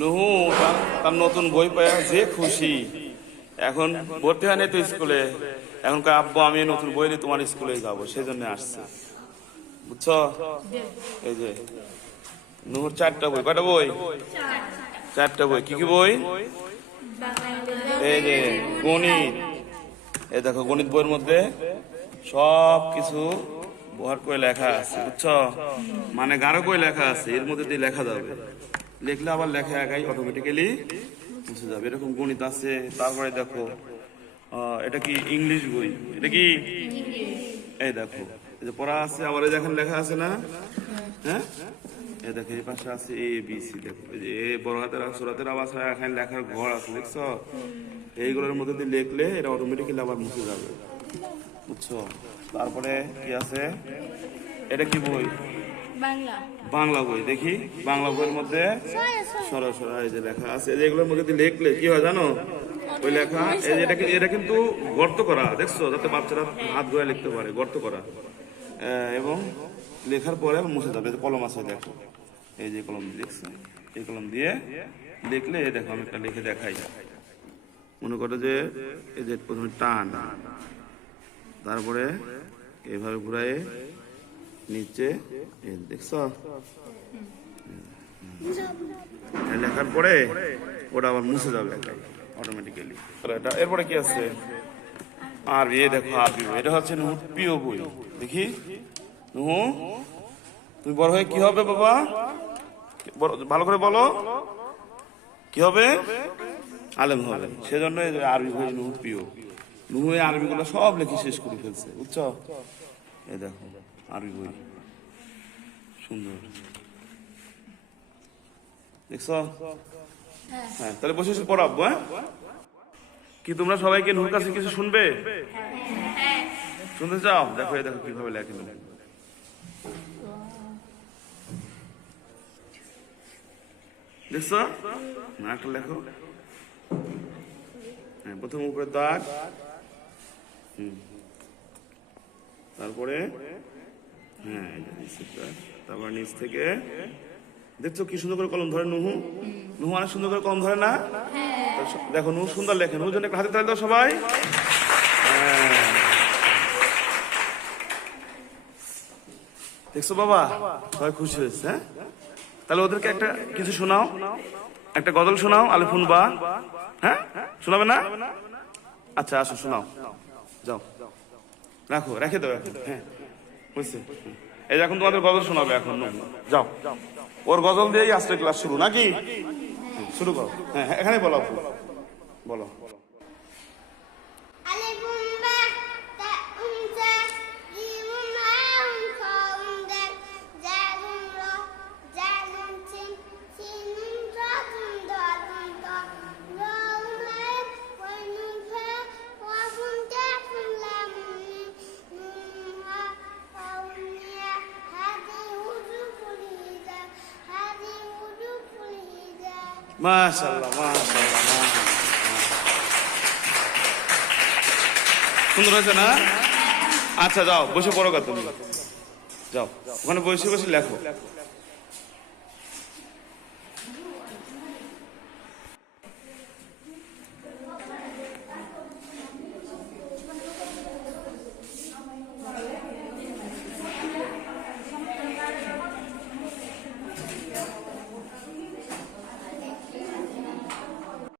নুহু তার নতুন বই পায় যে খুশি। এখন ভর্তি হয়নি তো স্কুলে, এখন কয় আব্বু আমি নতুন বই নিয়ে তোমার স্কুলে যাবো, সেই জন্য আসছে, বুঝছো? এই যে নুহুর 4টা বই। কয়টা বই? 4টা বই। কি কি বই? এই যে গণিত, এই দেখো গণিত বইয়ের মধ্যে সব কিছু বহার করে লেখা আছে, বুঝছো? মানে গাঢ় করে লেখা আছে, এর মধ্যে দিয়ে লেখা যাবে, লিখলে আবার লেখা একাই অটোমেটিক্যালি মুছে যাবে। এরকম গণিত আছে। তারপরে দেখো এটা কি ইংলিশ বই, এটা কি এই দেখো এই যে পড়া আছে, আবার এই দেখেন লেখা আছে না, হ্যাঁ এই দেখো এই পাশে আছে এ বি সি, দেখো এই যে এ বড় হাতের ছোট হাতের আবার এখানে লেখার ঘর আছে, দেখছো? এইগুলোর মধ্যে দিয়ে লিখলে এটা অটোমেটিক্যালি আবার মুছে যাবে, বুঝছো? তারপরে কি আছে, এটা কি বই? বাংলা বই। দেখি বাংলা বইয়ের মধ্যে সরাসরি এই যে লেখা আছে, এগুলোর মধ্যে দিয়ে লিখলে কি হয় জানো? ওই লেখা এই যে এটা কিন্তু গর্ত করা, দেখছো? যাতে বাচ্চারা হাত ধোয়া লিখতে পারে, গর্ত করা। এবং লেখার পরে মুছে যাবে। কলম আছে, দেখো এই যে কলম, দেখছো? এই কলম দিয়ে লিখলে দেখো আমি একটা লিখে দেখাই। মনে করো যে এই যে প্রথমে টান, তারপরে এভাবে ঘুরাই নিচে, দেখছো? লেখার পরে ওটা আবার মুছে যাবে অটোমেটিক্যালি। এরপরে কি আছে? আরবি। এই দেখো আরবি বই, এটা হচ্ছে নুহুর প্রিয় বই। দেখি নুহু তুমি বড় হয়ে কি হবে বাবা? ভালো করে বলো, কি হবে? আলেম হবে। সেজন্য আরবি বই নুহুর প্রিয়। নুহু এই আরবি গুলো সব লেখি শেষ করে ফেলছে, বুঝছো? এই দেখো আরবি বই, সুন্দর, দেখছো? হ্যাঁ, তাহলে বসে বসে পড়াবো। হ্যাঁ, কি তোমরা সবাইকে নুহুর কাছে কিছু শুনবে? শুনতে চাও? দেখো এই দেখো কিভাবে লেখে। দেখছো? একটা লেখো। হ্যাঁ, প্রথম উপরে দাগ, তারপরে হ্যাঁ তারপর নিচ থেকে, দেখছো কি সুন্দর করে কলম ধরে নুহু? নুহু অনেক সুন্দর করে কলম ধরে না? দেখো নুহু সুন্দর লেখে। নুহুর জন্য একটা হাতে তালি দাও সবাই। দেখছো বাবা, সবাই খুশি হয়েছে। হ্যাঁ, তাহলে ওদেরকে একটা কিছু শোনাও, একটা গজল শোনাও, আলিফুন বা। হ্যাঁ, শোনাবে না? আচ্ছা আসো শোনাও, যাও রাখো, রেখে দাও এখন। হ্যাঁ বুঝছে, এই এখন তোমাদের গজল শোনাবে এখন। যাও, ওর গজল দিয়েই আজকে ক্লাস শুরু নাকি? শুরু করো। হ্যাঁ এখানে বলো, বলো। মাশাআল্লাহ, মাশাআল্লাহ, সুন্দর হয়েছে না? আচ্ছা যাও বসে পড়ো, তুমি যাও ওখানে বসে বসে লেখো।